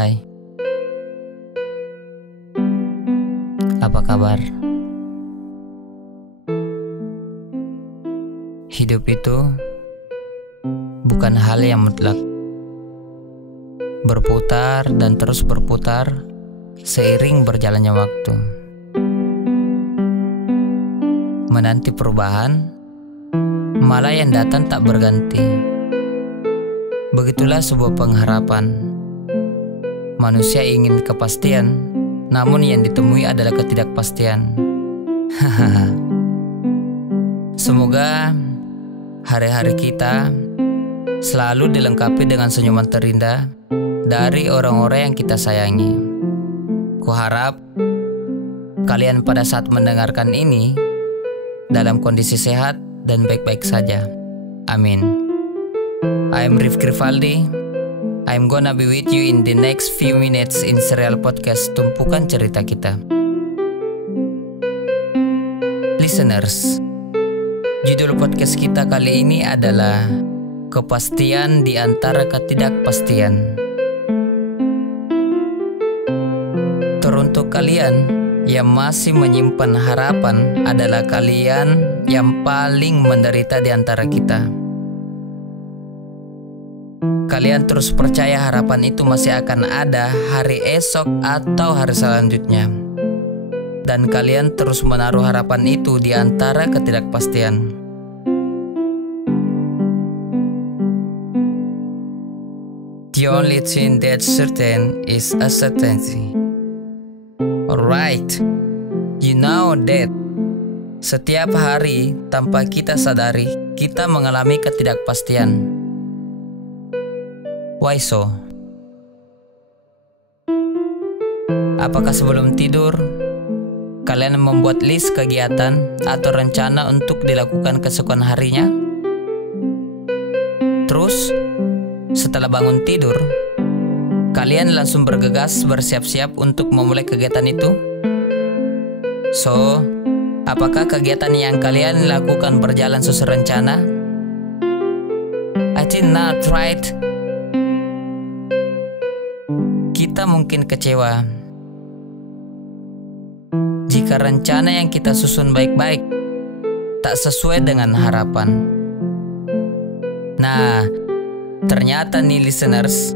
Hai, apa kabar? Hidup itu bukan hal yang mutlak. Berputar dan terus berputar seiring berjalannya waktu. Menanti perubahan, malah yang datang tak berganti. Begitulah sebuah pengharapan. Manusia ingin kepastian, namun yang ditemui adalah ketidakpastian. Semoga hari-hari kita selalu dilengkapi dengan senyuman terindah dari orang-orang yang kita sayangi. Kuharap kalian pada saat mendengarkan ini dalam kondisi sehat dan baik-baik saja. Amin. I'm Rifki Rivaldi. I'm gonna be with you in the next few minutes in serial podcast Tumpukan Cerita Kita. Listeners, judul podcast kita kali ini adalah Kepastian di Antara Ketidakpastian. Teruntuk kalian yang masih menyimpan harapan adalah kalian yang paling menderita di antara kita. Kalian terus percaya harapan itu masih akan ada hari esok atau hari selanjutnya. Dan kalian terus menaruh harapan itu di antara ketidakpastian. The only thing that's certain is uncertainty. Alright, you know that setiap hari tanpa kita sadari, kita mengalami ketidakpastian. Why so? Apakah sebelum tidur, kalian membuat list kegiatan atau rencana untuk dilakukan keesokan harinya? Terus, setelah bangun tidur, kalian langsung bergegas bersiap-siap untuk memulai kegiatan itu? So, apakah kegiatan yang kalian lakukan berjalan sesuai rencana? I think not, right? Kita mungkin kecewa jika rencana yang kita susun baik-baik tak sesuai dengan harapan. Nah, ternyata nih listeners,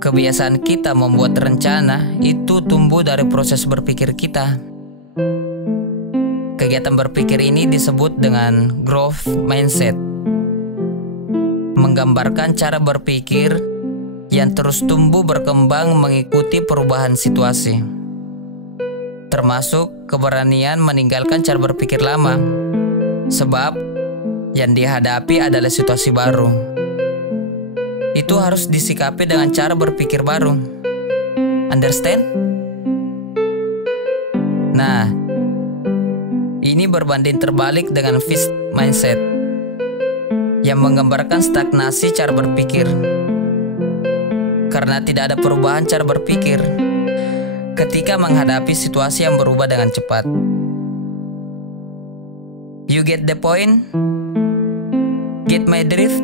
kebiasaan kita membuat rencana itu tumbuh dari proses berpikir kita. Kegiatan berpikir ini disebut dengan growth mindset. Menggambarkan cara berpikir yang terus tumbuh berkembang mengikuti perubahan situasi. Termasuk keberanian meninggalkan cara berpikir lama. Sebab yang dihadapi adalah situasi baru. Itu harus disikapi dengan cara berpikir baru. Understand? Nah, ini berbanding terbalik dengan fixed mindset yang menggambarkan stagnasi cara berpikir. Karena tidak ada perubahan cara berpikir ketika menghadapi situasi yang berubah dengan cepat. You get the point? Get my drift?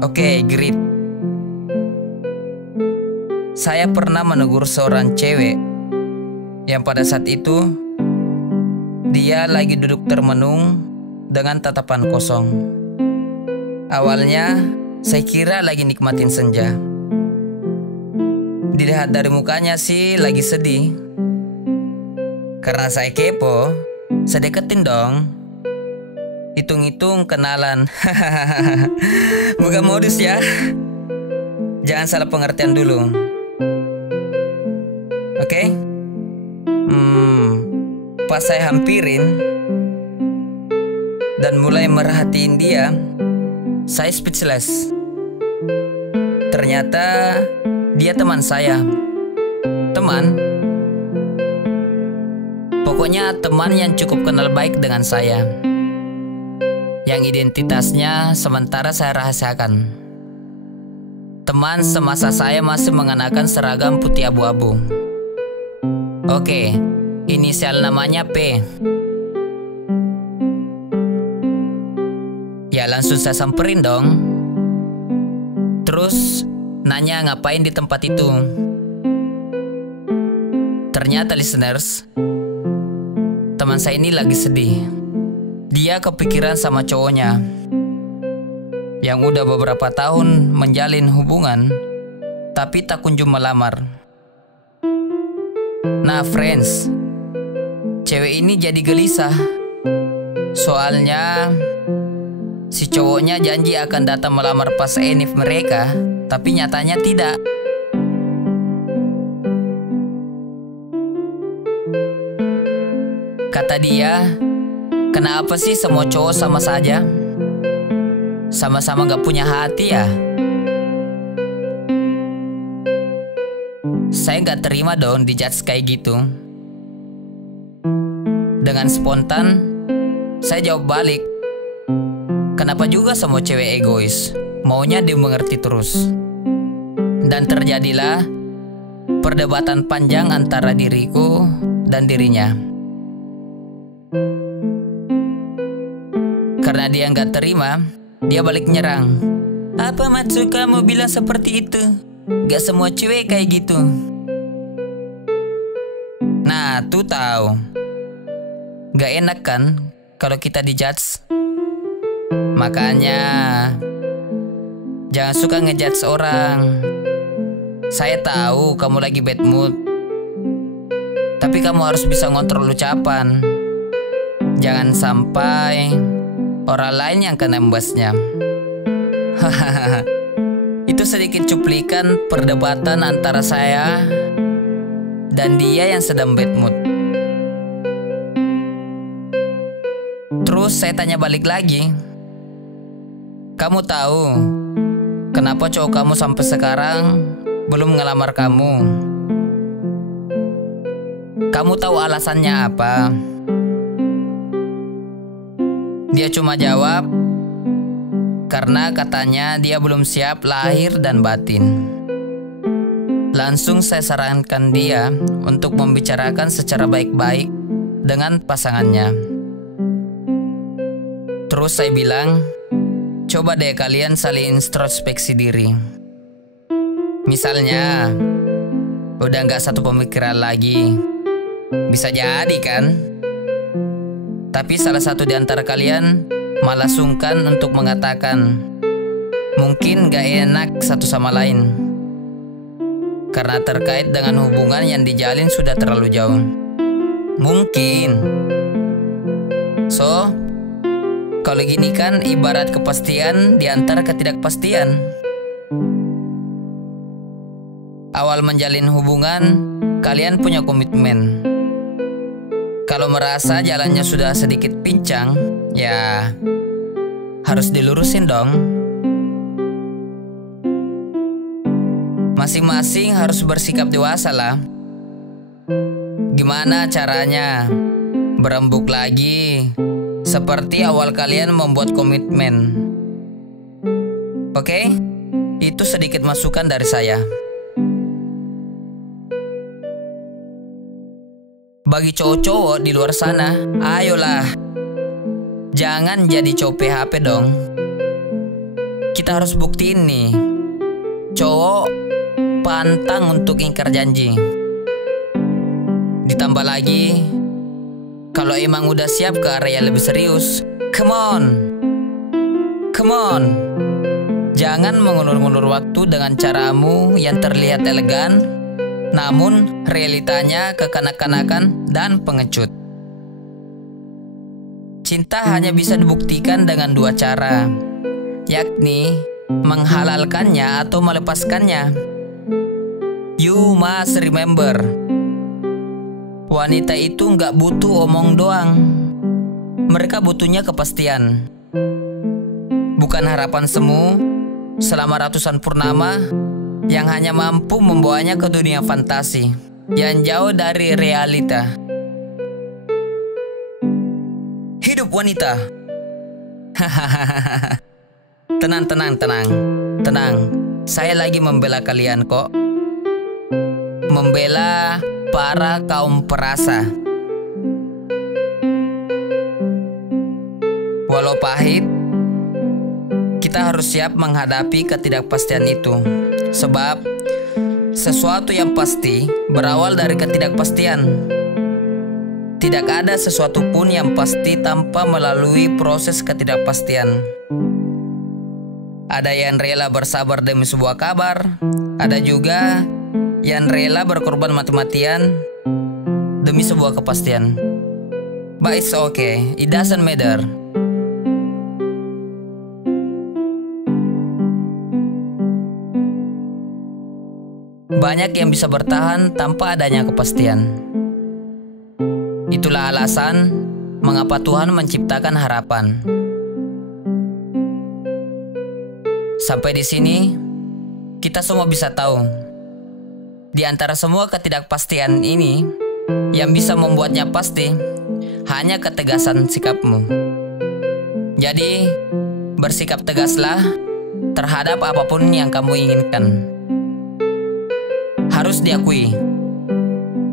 Oke, great. Saya pernah menegur seorang cewek yang pada saat itu dia lagi duduk termenung dengan tatapan kosong. Awalnya saya kira lagi nikmatin senja. Dilihat dari mukanya sih lagi sedih. Karena saya kepo, saya deketin dong. Hitung-hitung kenalan. Bukan modus ya. Jangan salah pengertian dulu. Oke? Pas saya hampirin dan mulai merhatiin dia, saya speechless. Ternyata dia teman saya. Teman. Pokoknya teman yang cukup kenal baik dengan saya. Yang identitasnya sementara saya rahasiakan. Teman semasa saya masih mengenakan seragam putih abu-abu. Oke, inisial namanya P. Ya langsung saya samperin dong. Terus nanya ngapain di tempat itu. Ternyata listeners, teman saya ini lagi sedih. Dia kepikiran sama cowoknya yang udah beberapa tahun menjalin hubungan tapi tak kunjung melamar. Nah friends, cewek ini jadi gelisah. Soalnya si cowoknya janji akan datang melamar pas enif mereka, tapi nyatanya tidak. Kata dia, kenapa sih semua cowok sama saja? Sama-sama gak punya hati ya? Saya gak terima dong dijudge kayak gitu. Dengan spontan, saya jawab balik, kenapa juga semua cewek egois, maunya dimengerti terus. Dan terjadilah perdebatan panjang antara diriku dan dirinya. Karena dia gak terima, dia balik nyerang. Apa maksud kamu bilang seperti itu? Gak semua cewek kayak gitu. Nah, tuh tahu. Gak enak kan kalau kita dijudge. Makanya jangan suka ngejudge orang. Saya tahu kamu lagi bad mood, tapi kamu harus bisa ngontrol ucapan. Jangan sampai orang lain yang kena imbasnya. Itu sedikit cuplikan perdebatan antara saya dan dia yang sedang bad mood. Terus saya tanya balik lagi, kamu tahu kenapa cowok kamu sampai sekarang belum ngelamar kamu? Kamu tahu alasannya apa? Dia cuma jawab, karena katanya dia belum siap lahir dan batin. Langsung saya sarankan dia untuk membicarakan secara baik-baik dengan pasangannya. Terus saya bilang, coba deh kalian saling introspeksi diri. Misalnya, udah gak satu pemikiran lagi. Bisa jadi kan? Tapi salah satu di antara kalian malah sungkan untuk mengatakan, mungkin gak enak satu sama lain karena terkait dengan hubungan yang dijalin sudah terlalu jauh. Mungkin. So, kalau gini kan ibarat kepastian di antara ketidakpastian. Awal menjalin hubungan, kalian punya komitmen. Kalau merasa jalannya sudah sedikit pincang, ya harus dilurusin dong. Masing-masing harus bersikap dewasa lah. Gimana caranya berembuk lagi seperti awal kalian membuat komitmen? Oke? Itu sedikit masukan dari saya. Bagi cowok-cowok di luar sana, ayolah, jangan jadi cowok PHP dong. Kita harus buktiin nih, cowok pantang untuk ingkar janji. Ditambah lagi, kalau emang udah siap ke area lebih serius, come on. Jangan mengulur-ngulur waktu dengan caramu yang terlihat elegan, namun realitanya kekanak-kanakan dan pengecut. Cinta hanya bisa dibuktikan dengan dua cara, yakni menghalalkannya atau melepaskannya. You must remember, wanita itu gak butuh omong doang. Mereka butuhnya kepastian, bukan harapan semu selama ratusan purnama yang hanya mampu membawanya ke dunia fantasi yang jauh dari realita. Hidup wanita. Tenang. Saya lagi membela kalian kok. Membela para kaum perasa. Walau pahit, kita kita harus siap menghadapi ketidakpastian itu. Sebab sesuatu yang pasti berawal dari ketidakpastian. Tidak ada sesuatu pun yang pasti tanpa melalui proses ketidakpastian. Ada yang rela bersabar demi sebuah kabar, ada juga yang rela berkorban mati-matian demi sebuah kepastian. But it's okay, it doesn't matter. Banyak yang bisa bertahan tanpa adanya kepastian. Itulah alasan mengapa Tuhan menciptakan harapan. Sampai di sini, kita semua bisa tahu, di antara semua ketidakpastian ini, yang bisa membuatnya pasti hanya ketegasan sikapmu. Jadi, bersikap tegaslah terhadap apapun yang kamu inginkan. Harus diakui,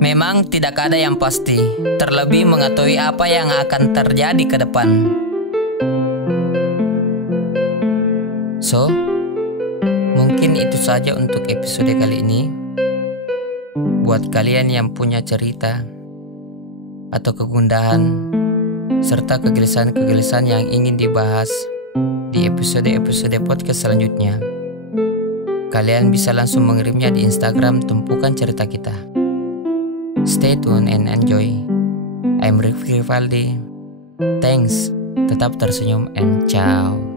memang tidak ada yang pasti, terlebih mengetahui apa yang akan terjadi ke depan. So, mungkin itu saja untuk episode kali ini. Buat kalian yang punya cerita atau kegundahan serta kegelisahan-kegelisahan yang ingin dibahas di episode-episode podcast selanjutnya, kalian bisa langsung mengirimnya di Instagram Tumpukan Cerita Kita. Stay tuned and enjoy. I'm Rifki Rivaldi. Thanks, tetap tersenyum and ciao.